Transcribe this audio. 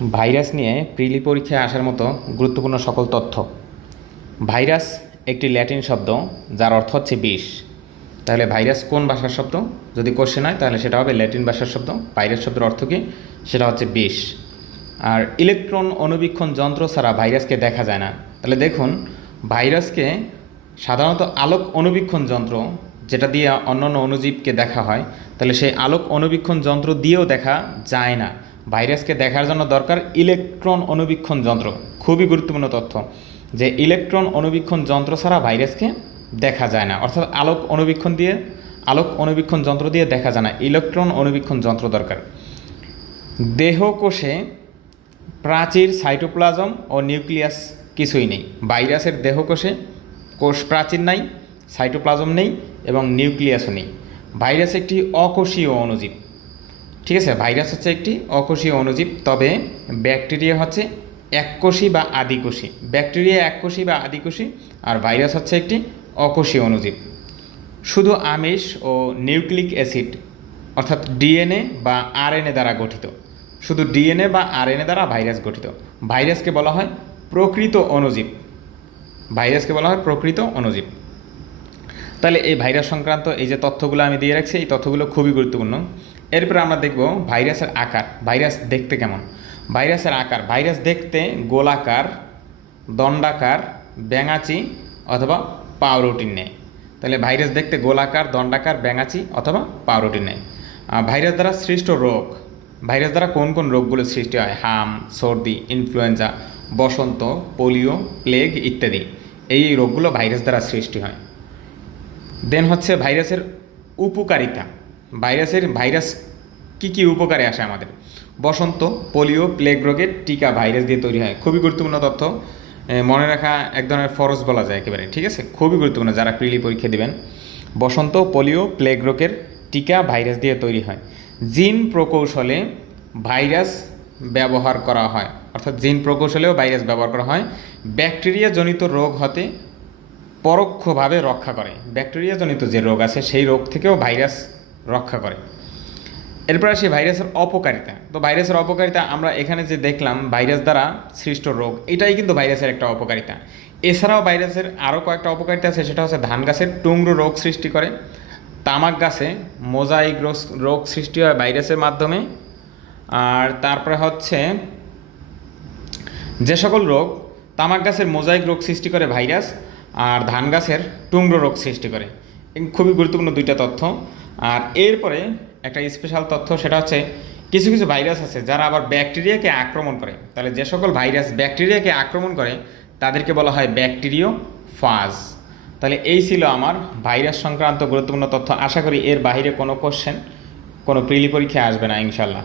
Virus নিয়ে প্রিলি পরীক্ষায় আসার মতো গুরুত্বপূর্ণ সকল তথ্য। ভাইরাস একটি ল্যাটিন শব্দ যার অর্থ হচ্ছে বিষ। তাহলে ভাইরাস কোন ভাষার শব্দ? যদি কোশ্চেন হয় তাহলে সেটা হবে ল্যাটিন ভাষার শব্দ। ভাইরাস শব্দের অর্থ কী? সেটা হচ্ছে বিষ। আর ইলেকট্রন অণুবীক্ষণ যন্ত্র ছাড়া ভাইরাসকে দেখা যায় না। তাহলে দেখুন, ভাইরাসকে সাধারণত আলোক অণুবীক্ষণ যন্ত্র, যেটা দিয়ে অন্যান্য অণুজীবকে দেখা হয়, তাহলে সেই আলোক অণুবীক্ষণ যন্ত্র দিয়েও দেখা যায় না। ভাইরাসকে দেখার জন্য দরকার ইলেকট্রন অণুবীক্ষণ যন্ত্র। খুবই গুরুত্বপূর্ণ তথ্য যে ইলেকট্রন অণুবীক্ষণ যন্ত্র ছাড়া ভাইরাসকে দেখা যায় না, অর্থাৎ আলোক অণুবীক্ষণ যন্ত্র দিয়ে দেখা যায় না, ইলেকট্রন অণুবীক্ষণ যন্ত্র দরকার। দেহকোষে প্রাচীর, সাইটোপ্লাজম ও নিউক্লিয়াস কিছুই নেই। ভাইরাসের দেহকোষে কোষ প্রাচীর নাই, সাইটোপ্লাজম নেই এবং নিউক্লিয়াসও নেই। ভাইরাস একটি অকোষীয় অণুজীব। ঠিক আছে, ভাইরাস হচ্ছে একটি অকোষীয় অণুজীব। তবে ব্যাকটেরিয়া হচ্ছে এককোষী বা আদিকোষী। ব্যাকটেরিয়া এককোষী বা আদিকোষী, আর ভাইরাস হচ্ছে একটি অকোষীয় অণুজীব। শুধু আমিষ ও নিউক্লিক অ্যাসিড অর্থাৎ ডিএনএ বা আরএনএ দ্বারা গঠিত। শুধু ডিএনএ বা আরএনএ দ্বারা ভাইরাস গঠিত। ভাইরাসকে বলা হয় প্রকৃত অণুজীব। ভাইরাসকে বলা হয় প্রকৃত অণুজীব। তাহলে এই ভাইরাস সংক্রান্ত এই যে তথ্যগুলো আমি দিয়ে রাখছি, এই তথ্যগুলো খুবই গুরুত্বপূর্ণ। এরপরে আমরা দেখব ভাইরাসের আকার। ভাইরাস দেখতে কেমন? ভাইরাসের আকার, ভাইরাস দেখতে গোলাকার, দণ্ডাকার, ব্যাঙাচি অথবা পাউরুটির ন্যায়। তাহলে ভাইরাস দেখতে গোলাকার, দণ্ডাকার, ব্যাঙাচি অথবা পাউরুটির ন্যায়। ভাইরাস দ্বারা সৃষ্ট রোগ। ভাইরাস দ্বারা কোন কোন রোগগুলো সৃষ্টি হয়? হাম, সর্দি, ইনফ্লুয়েঞ্জা, বসন্ত, পোলিও, প্লেগ ইত্যাদি। এই রোগগুলো ভাইরাস দ্বারা সৃষ্টি হয়। দেন হচ্ছে ভাইরাসের উপকারিতা। ভাইরাস কী কী উপকারে আসে আমাদের? বসন্ত, পোলিও, প্লেগ রোগের টিকা ভাইরাস দিয়ে তৈরি হয়। খুবই গুরুত্বপূর্ণ তথ্য, মনে রাখা এক ধরনের ফরজ বলা যায় একেবারে। ঠিক আছে, খুবই গুরুত্বপূর্ণ যারা প্রিলি পরীক্ষা দেবেন। বসন্ত, পোলিও, প্লেগ রোগের টিকা ভাইরাস দিয়ে তৈরি হয়। জিন প্রকৌশলে ভাইরাস ব্যবহার করা হয়, অর্থাৎ জিন প্রকৌশলেও ভাইরাস ব্যবহার করা হয়। ব্যাকটেরিয়া জনিত রোগ হতে পরোক্ষভাবে রক্ষা করে। ব্যাকটেরিয়াজনিত যে রোগ আছে সেই রোগ থেকেও ভাইরাস রক্ষা করে। এরপর আসি ভাইরাসের অপকারিতা। তো ভাইরাসের অপকারিতা আমরা এখানে যে দেখলাম, ভাইরাস দ্বারা সৃষ্ট রোগ, এটাই কিন্তু ভাইরাসের একটা অপকারিতা। এছাড়াও ভাইরাসের আরও কয়েকটা অপকারিতা আছে, সেটা হচ্ছে ধান গাছের টুংরো রোগ সৃষ্টি করে, তামাক গাছে মোজাইক রোগ সৃষ্টি হয় ভাইরাসের মাধ্যমে। আর তারপরে হচ্ছে যে সকল রোগ, তামাক গাছের মোজাইক রোগ সৃষ্টি করে ভাইরাস, আর ধান গাছের টুংরো রোগ সৃষ্টি করে। খুবই গুরুত্বপূর্ণ দুইটা তথ্য। আর এরপরে একটা স্পেশাল তথ্য, সেটা হচ্ছে কিছু কিছু ভাইরাস আছে যারা আবার ব্যাকটেরিয়াকে আক্রমণ করে। তাহলে যে সকল ভাইরাস ব্যাকটেরিয়াকে আক্রমণ করে তাদেরকে বলা হয় ব্যাকটেরিও ফাজ। তাহলে এই ছিল আমার ভাইরাস সংক্রান্ত গুরুত্বপূর্ণ তথ্য। আশা করি এর বাইরে কোনো কোশ্চেন কোনো প্রিলি পরীক্ষায় আসবে না ইনশাল্লাহ।